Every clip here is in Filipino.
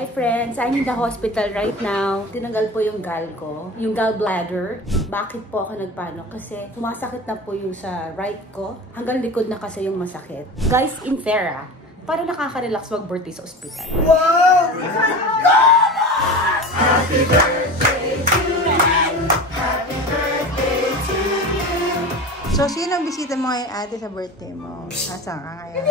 Hi friends, I'm in the hospital right now. Tinanggal po yung gall ko, yung gallbladder. Bakit po ako nagpano? Kasi sumasakit na po yung sa right ko. Hanggang likod na kasi yung masakit. Guys, in fair para nakaka-relax mag-birthday sa ospital. Wow! Happy birthday to you! Happy birthday to you! So, sino ang bisita mo ngayon, ate, sa birthday mo? Asan ka ngayon?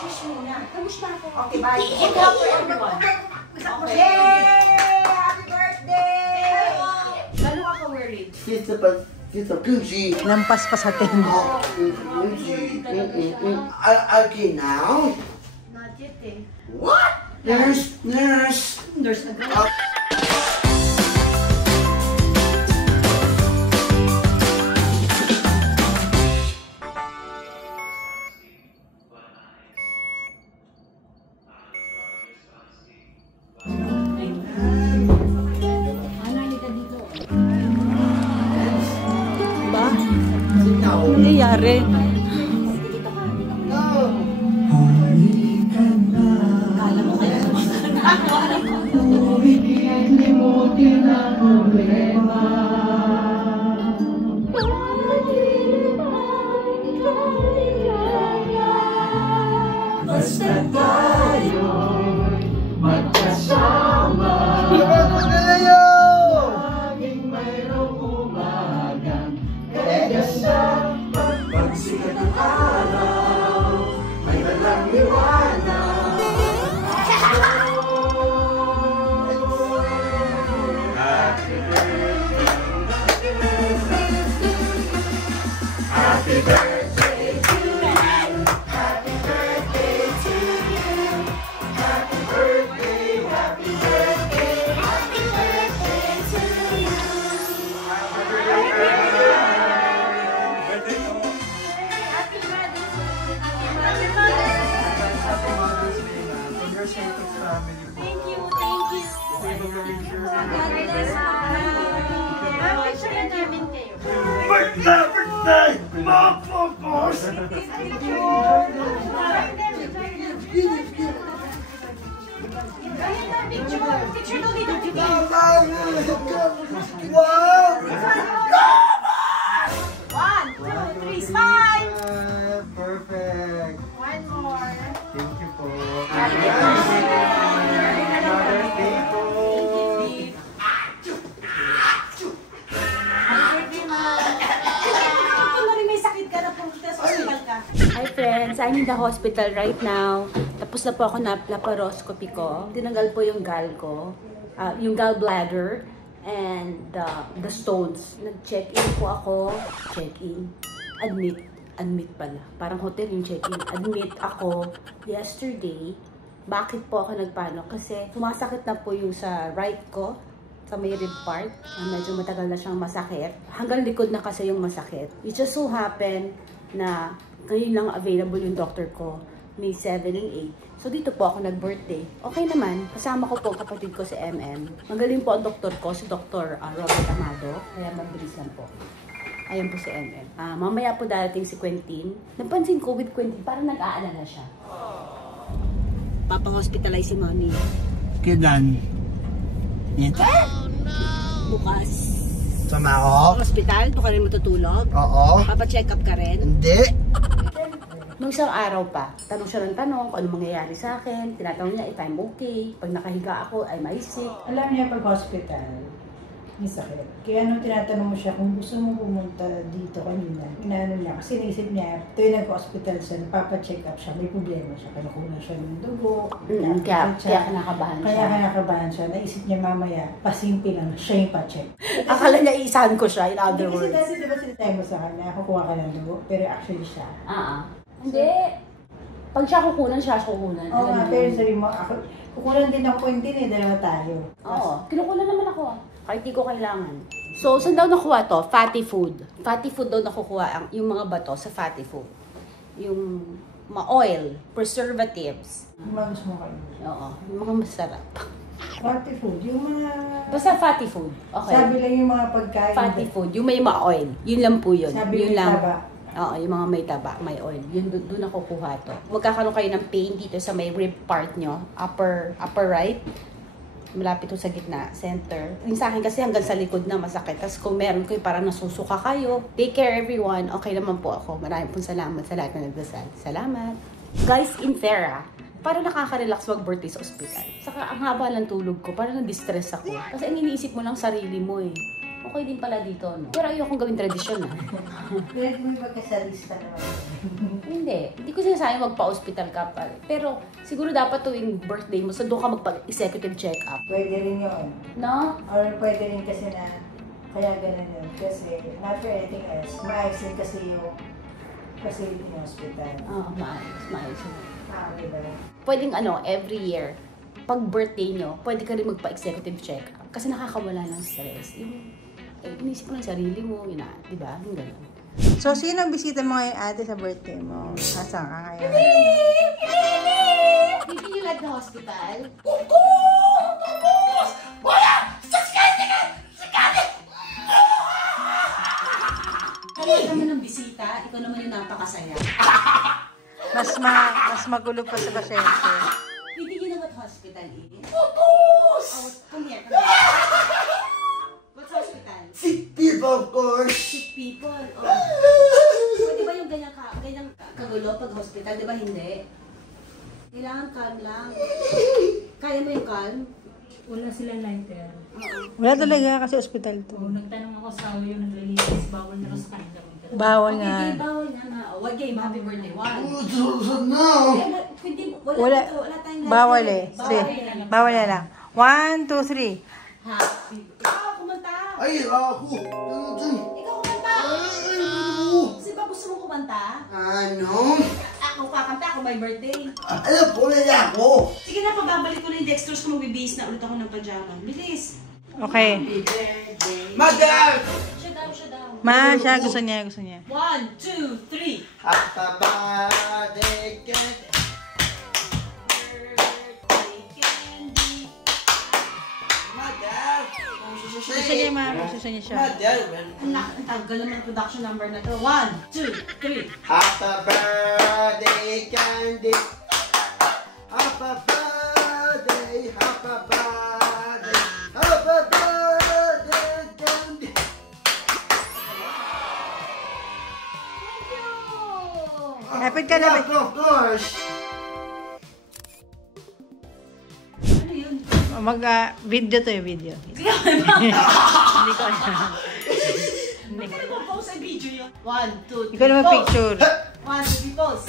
Wish muna. Kamusta ako? Okay, bye. Good luck for everyone. Okay. Yay! Happy birthday! Lalo ako worried. It's a Gucci. Lampas pa sa tengo. Gucci. Okay, now? Not yet eh. What? Nurse. There's a girl. Ano nangyayari? Kala mo kaya basta tayo magkasama. Laging mayroong umagang ganda. Pagsikat ng araw, may dalang liwanag. Happy birthday to you. Happy birthday to you. Happy birthday, happy birthday, happy birthday to you. Happy birthday. Thank you. Picture namin kayo. Birthday! Mapapos! Picture daw dito. Wow! 1, 2, 3, smile! Perfect. One more. Thank you po. Happy birthday! Mother's Day po. Hi friends, I'm in the hospital right now. Tapos na po ako na laparoscopy ko. Tinanggal po yung gall ko, yung gallbladder and the stones. Nag-check-in po ako. Check-in. Admit pala. Parang hotel yung check-in. Admit ako yesterday. Bakit po ako nagpano? Kasi sumasakit na po yung sa right ko, sa may rib part. Medyo matagal na siyang masakit. Hanggang likod na kasi yung masakit. It just so happened na ngayon lang available yung doctor ko, May 7 and 8. So dito po ako nag-birthday. Okay naman, kasama ko po kapatid ko si MM. Magaling po ang doktor ko, si Dr. Robert Amado. Kaya mabilis lang po. Ayan po si MM. Mamaya po darating si Quentin. Napansin ko with Quentin, parang nag-aalala siya. Papang-hospitalize si Mami. Kailan? Yan. Bukas. Sama ako? Hospital, doon ka rin matutulog. Oo. Papa-check up ka rin. Hindi. Nung isang araw pa, tanong siya ng tanong kung ano mangyayari sa akin. Tinatanong niya if I'm okay. Pag nakahiga ako, I'm sick. Alam niya pag hospital, may sakit. Kaya nung tinatanong mo siya kung gusto mo pumunta dito kanina, inaano niya, kasi naisip niya, tuwing nag-hospital siya, papacheck up siya, may problema siya, kinukunan siya ng dugo. Kaya kinakabahan siya. Kaya kinakabahan siya. Naisip niya mamaya, pasimple lang, siya yung pa-check. Akala niya isahan ko siya, in other Kasi words. dati diba sinitay mo sa kanya, kukuha ka ng dugo, pero actually siya. Hindi. Pag siya kukunan, siya kukunan. Oo nga, pero sabi mo, ako, kukunan din ako din dalawa tayo. Oo, kinukunan naman ako. Kahit di ko kailangan. So, saan daw nakuha to? Fatty food. Fatty food daw nakukuha yung mga bato sa fatty food. Yung ma-oil, preservatives. Yung mga gusto mo kayo. Oo, yung mga masarap. Fatty food, yung mga... Basta fatty food. Okay. Sabi lang yung mga pagkain. Fatty food, yung may ma-oil. Yun lang po yun. Sabi yun yung lang. taba. Oo, yung mga may taba, may oil. Yun, doon ako kuha to. Magkakaroon kayo ng pain dito sa may rib part nyo. Upper right. Malapit to sa gitna, center. Yung sa akin kasi hanggang sa likod na masakit. Tapos kung meron kayo parang nasusuka kayo. Take care everyone. Okay naman po ako. Maraming pong salamat sa lahat na nagdasal. Salamat. Guys, in Thera, parang nakaka-relax mag-birthday sa ospital. Saka ang haba ng tulog ko, parang na-distress ako. Kasi ang iniisip mo lang sarili mo eh. Okay din pala dito, no? Pero ayokong gawin tradisyon, ha? Pwede mo magkasalista naman. Hindi ko sinasayang magpa-hospital ka pa. Pero siguro dapat tuwing birthday mo, so doon ka magpa-executive check-up. Pwede rin yun. No? Or pwede rin kasi na, kaya ganun yun. Kasi, not for anything else, maayos din kasi yung facility ng hospital. Oo, maayos. Diba? Pwedeng every year, pag birthday nyo, pwede ka rin magpa-executive check-up. Kasi nakakawala ng stress. Inisip mo ng sarili mo, yun na, di ba? Yung gano'n. So, sino ang bisita mo ngayon, ate, sa birthday mo? Asan ka ngayon? Did you like the hospital? Kaya naman ng bisita, ikaw naman yung napakasaya. Mas magulo pa sa pasyente. Did you know what hospital is? Oh, come here. What's hospital? Sick people, of course. Sick people. Oh. Di ba yung ganyan kagulo pag hospital? Di ba hindi? Kailangan calm lang. Kaya mo yung calm? Wala silang lighter. Wala talaga kasi ospital to. Nagtanong ako sa yung naglilinis, bawal na sa kanila. Bawal Okay, nga. bawal nga na. What game? Happy birthday. One. No. Wala tayong Bawal lighter. eh. Sige, bawal na lang. 1, 2, 3. Happy. Ikaw kumanta. Ay, ako. Ikaw kumanta. Ano? Kasi ba gusto mo kumanta? Ano? Ako kakanta. Ako may birthday. Alam po na ako. Sige na, pababalik ko na yung dextrose ko. Magbibihis na ulit ako ng pajama. Bilis. Okay. Happy birthday. Madam! Shut down, shut down. Ma, siya, gusto niya. 1, 2, 3. Happy birthday, Madam! Gusto niya, ma. Gusto niya siya. Madam! Ang tagal naman ang production number na to. 1, 2, 3. Happy birthday, Candy! Happy birthday, happy birthday, happy birthday, Candy! Thank you! Lapit ka na. Yes, of course! Ano yun? Video to yung video. Hindi ko alam. Hindi ka nag-post sa video yun. 1, 2, 3, Ikaw naman picture. 1, 2, 3, pose.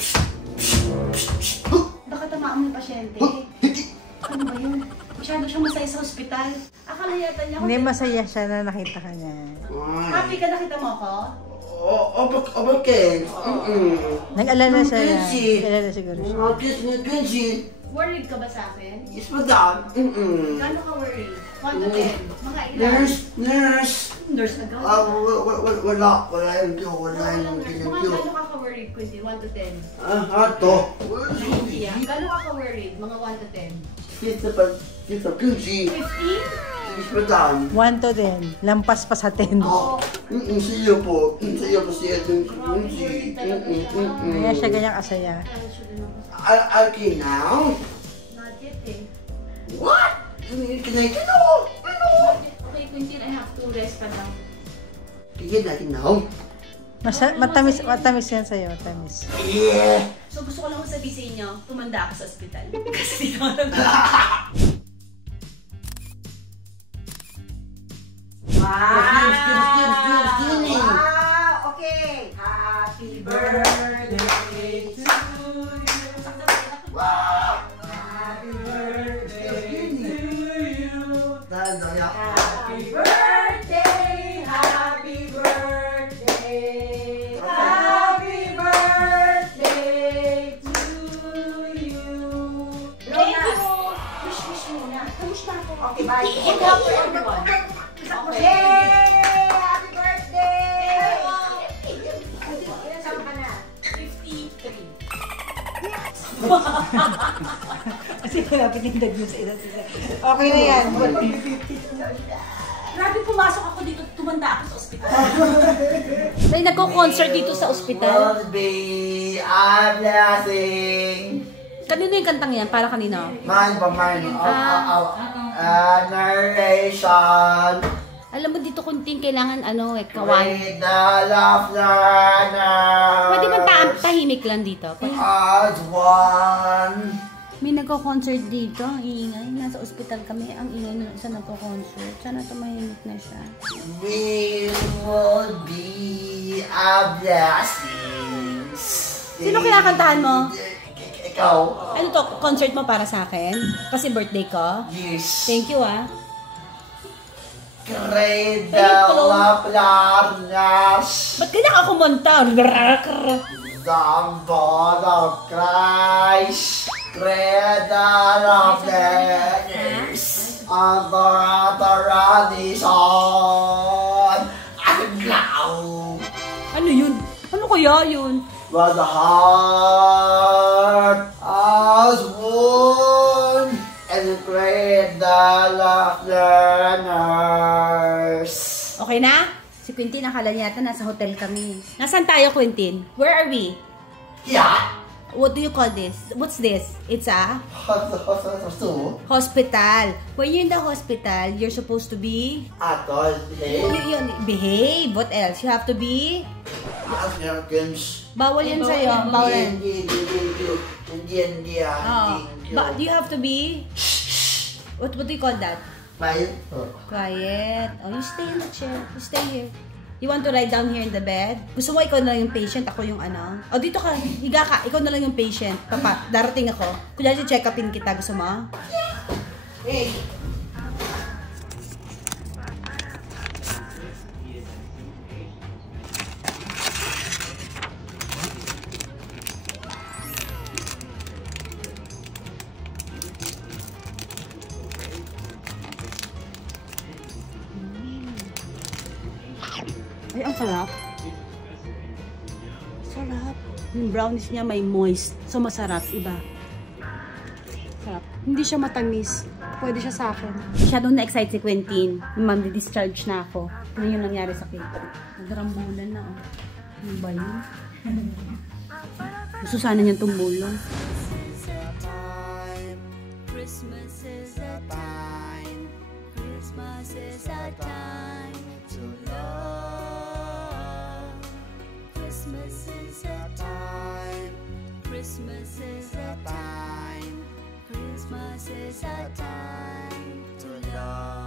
Baka tamaan mo yung pasyente. Ano ba yun? Masyado siyang masaya sa ospital. Akala yata niya ako. Hindi, masaya siya na nakita ka niya. Happy ka, nakita mo ako? Okay. Nag-alala siya. Kenshi. Nag-alala siguro siya. Kenshi. Worried ka ba sa akin? Yes, madam. Gano'n ka worried? 1 to 10. Mga ilan? Nurse. Nurse agad? Wala yung Q. Mga gano'n ka ka-worried, Quinty? 1 to 10. Ato. Nahihiya. Gano'n ka ka-worried? Mga 1 to 10. Kita Kenshi. 15? Yes, madam. 1 to 10. Lampas pa sa 10. Oo. Siya po. Siya po siya. Worried talaga siya. Kaya siya ganyang kasaya. Okay now? Not yet eh. What? Can I Okay, Quinty, I have to rest pa lang. Tigil natin now. Matamis yan sa'yo. Matamis. Yeah. So gusto ko lang sabihin sa inyo, tumanda ako sa ospital. Kasi di ko alam. Wow! Okay! Happy birthday to you! Happy birthday to you! Happy birthday! Happy birthday! Happy birthday to you! Thank you! Wish muna. Kamusta ako? Okay, bye. Good luck for everyone. Okay. Yay! Happy birthday! Saan ka na? 53. Kasi malapit yung dad mo sa isa. Okay na yan. Grabe, pumasok ako dito, tumanda ako sa ospital. May nagko-concert dito sa ospital. Will be a blessing. Kanino yung kantang yan? Para kanino? Mine pa mine. Narration. Alam mo, dito kunting kailangan kawan. With the love learner. Pwede ba tahimik lang dito? As one. May nagko-concert dito. Ang ingay. Nasa ospital kami. Ang ingay nung isa nagko-concert. Sana tumahimik na siya. We will be a blessing. Sino kaya kantahan mo? Ikaw. Ano to? Concert mo para sa akin? Kasi birthday ko? Yes. Thank you, ah. Great the love learners. Ba't kanya ka kumunta? The blood of Christ. Great the love learners. Under the radison. And now. Ano yun? Ano kaya yun? But the heart as one. And great the love learners. Okay na? Si Quintin, akala niya yata nasa hotel kami. Nasaan tayo, Quintin? Where are we? Yeah. What do you call this? What's this? It's a So, hospital. When you're in the hospital, you're supposed to be... atol, hey, behave. What else? You have to be... Americans. Bawal yan sa'yo. Bawal yan. Hindi. Oh. Do you have to be... What do you call that? Quiet. Quiet. Oh, you stay in the chair. You stay here. You want to lie down here in the bed? Gusto mo ikaw na lang yung patient, ako yung ano? O dito ka, higa ka, ikaw na lang yung patient. Papa, darating ako. Kunyari check upin kita, gusto mo? Hey. Ay, ang sarap. Sarap. Yung brownies niya may moist. So, masarap. Iba. Sarap. Hindi siya matamis. Pwede siya sa akin. Masyadong na-excite si Quentin. Ma'am, discharge na ako. Ano yung nangyari sa kid? Nagrambulan na, oh. Ano ba yun? Gusto sana niyang tumulong. Christmas is a time. Christmas is a time to love. Christmas is a time. Christmas is a time. Christmas is a time to love.